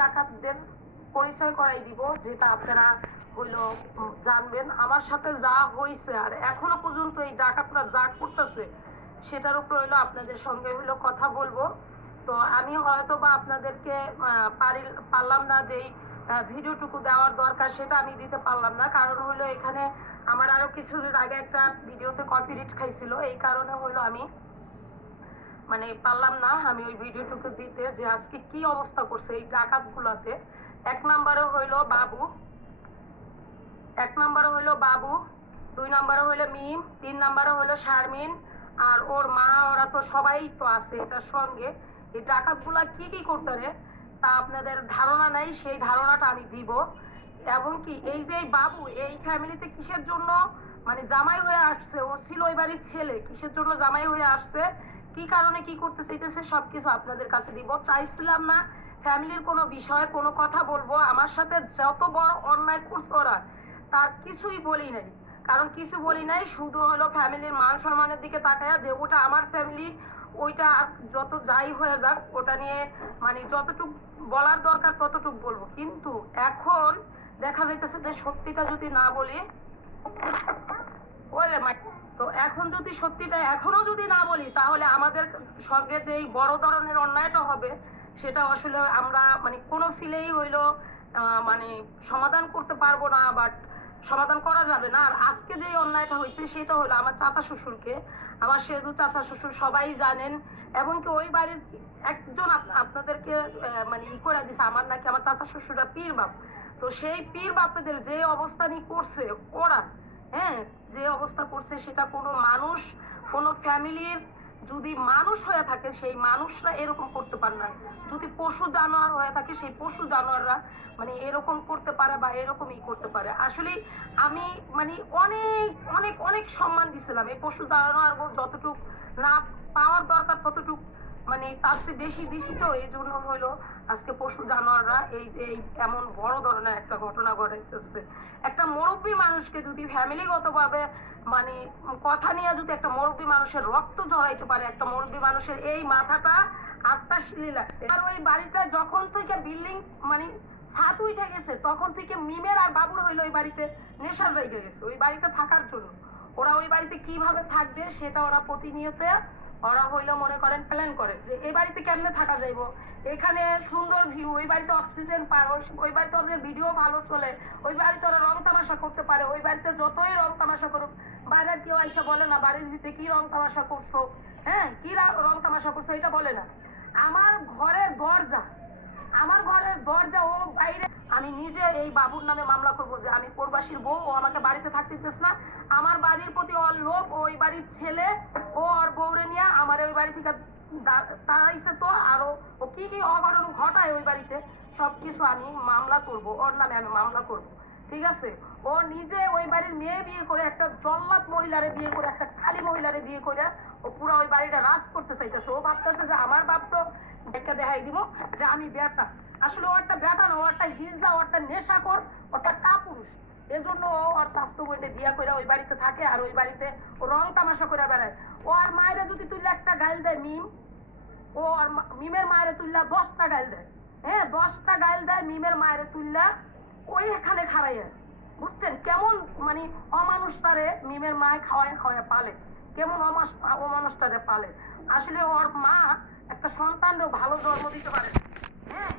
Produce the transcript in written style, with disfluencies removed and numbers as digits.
ডাকাতদের পরিচয় করাই দিব, যেটা আপনারা হইলো জানবেন আমার সাথে যা হয়েছে আর এখনো পর্যন্ত এই ডাকাতরা যা করতেছে সেটার উপর হইলো আপনাদের সঙ্গে হইলো কথা বলবো। তো আমি হয়তো বা আপনাদেরকে পারলাম না যেই ভিডিওটুকু দেওয়ার দরকার সেটা আমি দিতে পারলাম না, কারণ হলো এখানে আমার আরো কিছুদিন আগে একটা ভিডিওতে কপিরাইট খাইছিল, এই কারণে হলো আমি মানে পারলাম না আমি ওই ভিডিওটুকু দিতে যে আজকে কি অবস্থা করছে এই ডাকাত গুলাতে। এক নম্বরে হইলো বাবু, দুই নম্বরে হইলো মিম, 3 নম্বরে হইলো শারমিন, আর ওর মা, ওরা তো সবাই তো আছে এটার সঙ্গে। এই ডাকাত গুলা কি কি করতে রে তা আপনাদের ধারণা নাই, সেই ধারণাটা আমি দিব। এবং কি এই যে বাবু এই ফ্যামিলিতে কিসের জন্য মানে জামাই হয়ে আসছে, ও ছিল ওই বাড়ির ছেলে, কিসের জন্য জামাই হয়ে আসছে, কি কারণে কি করতে চাইতেছে সবকিছু আপনাদের কাছে দিব। চাইছিলাম না ফ্যামিলির কোনো বিষয়ে কোনো কথা বলবো, আমার সাথে যত বড় অন্যায় করছে ওরা তার কিছুই বলি নাই, কারণ কিছু বলি নাই, শুধু হলো ফ্যামিলির মান সম্মানের দিকে তাকায়া যে ওটা আমার ফ্যামিলি, ওইটা যত যাই হয়ে যাক ওটা নিয়ে মানে যতটুক বলার দরকার ততটুক বলবো। কিন্তু এখন দেখা যাইতেছে যে সত্যিটা যদি না বলি, ওরে মা, তো এখন যদি সত্যিটা এখনো যদি না বলি তাহলে আমাদের সঙ্গে যেই বড় ধরনের অন্যায়টা হবে সেটা আসলে আমরা মানে কোনো ফিলেই হইলো মানে সমাধান করতে পারবো না, বাট সমাধান করা যাবে না। আর আজকে যে অন্যায়টা হয়েছে সেটা হলো আমার চাচা শ্বশুরকে, আমার সেদু চাচা শ্বশুর সবাই জানেন, এবং কি ওই বাড়ির একজন আপনাদেরকে মানে ই করে দিছে আমার নাকি আমার চাচা শ্বশুররা পীর বাপ। তো সেই পীর বাপেদের যে অবস্থানি করছে ওরা, হ্যাঁ যে অবস্থা করছে সেটা কোনো মানুষ কোনো ফ্যামিলির যদি মানুষ হয়ে থাকে সেই মানুষরা এরকম করতে পারে না, যদি পশু জানোয়ার হয়ে থাকে সেই পশু জানোয়াররা মানে এরকম করতে পারে বা এরকমই করতে পারে। আসলে আমি মানে অনেক অনেক অনেক সম্মান দিছিলাম এই পশু জানোয়ার, যতটুক না পাওয়ার দরকার ততটুক মানে তার চেয়ে বেশি দিছি, তো এই জন্য হইলো আজকে পশু জানোয়াররা এই এই এমন বড় ধরনের একটা ঘটনা ঘটাইতেছে। একটা মুরব্বী মানুষকে যদি ফ্যামিলিগতভাবে মানে কথা নিয়ে যদি একটা মুরব্বী মানুষের রক্ত ঝরাইতে পারে, একটা মুরব্বী মানুষের এই মাথাটা আত্মা শিলি লাগছে। আর ওই বাড়িটা যখন থেকে বিল্ডিং মানে ছাদ উঠে গেছে তখন থেকে মিমের আর বাবুর হইলো ওই বাড়িতে নেশা জায়গা গেছে ওই বাড়িতে থাকার জন্য। ওরা ওই বাড়িতে কিভাবে থাকবে সেটা ওরা প্রতিনিয়ত ওরা হইলো মনে করেন প্ল্যান করে যে এই বাড়িতে কেমনে থাকা যাইব, এখানে সুন্দর ভিউ, ওই বাড়িতে অক্সিজেন পায়, ওই বাড়িতে ওদের ভিডিও ভালো চলে, ওই বাড়িতে ওরা রং তামাশা করতে পারে, ওই বাড়িতে যতই রং তামাশা করুক বাইরের কেউ এসে বলে না বাড়ির ভিতরে কি রং তামাশা করছো, হ্যাঁ কি রং তামাশা করছো এটা বলে না। আমার ঘরের দরজা, আমার ঘরের দরজা ও বাইরে, আমি নিজে এই বাবুর নামে মামলা করবো যে আমি প্রবাসীর বউ, ও আমাকে বাড়িতে থাকতে দিতেছ না, আমার বাড়ির প্রতি ওর লোভ, ওই বাড়ির ছেলে ও আর বউরে নিয়ে আমার ওই বাড়ি থেকে তাড়াইছে, তো আরো ও কি কি অঘটন ঘটায় ওই বাড়িতে সবকিছু আমি মামলা করব, ওর নামে আমি মামলা করব, ঠিক আছে। ও নিজে ওই বাড়ির মেয়ে বিয়ে করে একটা জল্লাদ মহিলারে বিয়ে করে একটা কালী মহিলারে বিয়ে করে ও পুরো ওই বাড়িটা রাজ করতে চাইতেছে। ও ভাবতেছে যে আমার বাপ তো একটা দেখাই দিব যে আমি বেটা, আসলে ও একটা বেটা না, ও একটা হিজলা, ও একটা নেশাখোর, ও একটা কাপুরুষ। এজন্য ও ওর স্বাস্থ্য বইতে বিয়ে করে ওই বাড়িতে থাকে আর ওই বাড়িতে ও রং তামাশা করে বেড়ায়। ও আর মায়েরা যদি তুই একটা গাইল দেয় মিম, ও আর মিমের মায়ের তুললা 10টা গাইল দেয়, হ্যাঁ 10টা গাইল দেয় মিমের মায়ের তুললা ওই এখানে খাড়াইয়া, বুঝছেন কেমন মানে অমানুষটারে মিমের মায় খাওয়ায় খাওয়ায় পালে, কেমন অমানুষটারে পালে। আসলে ওর মা একটা সন্তানও ভালো জন্ম দিতে পারে, হ্যাঁ